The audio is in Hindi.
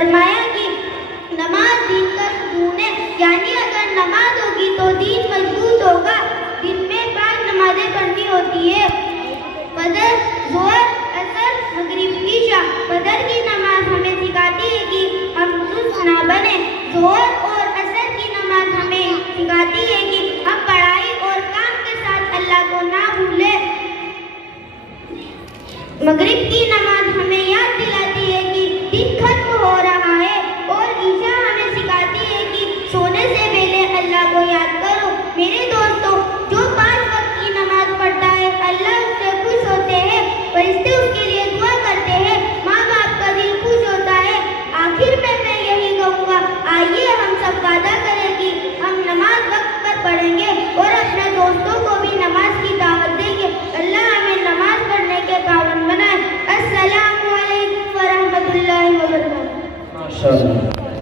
फरमाया कि नमाज दीन का सुकून है, यानी अगर नमाज होगी तो दीन मजबूत होगा। दिन में 5 नमाजें पढ़नी होती है, फजर, ज़ोहर, असर, मगरिब, ईशा। फजर की नमाज हमें सिखाती है कि हम सुस्त ना बने। ज़ोहर और असर की नमाज हमें सिखाती है कि हम पढ़ाई और काम के साथ अल्लाह को ना भूलें। मगरिब की नमाज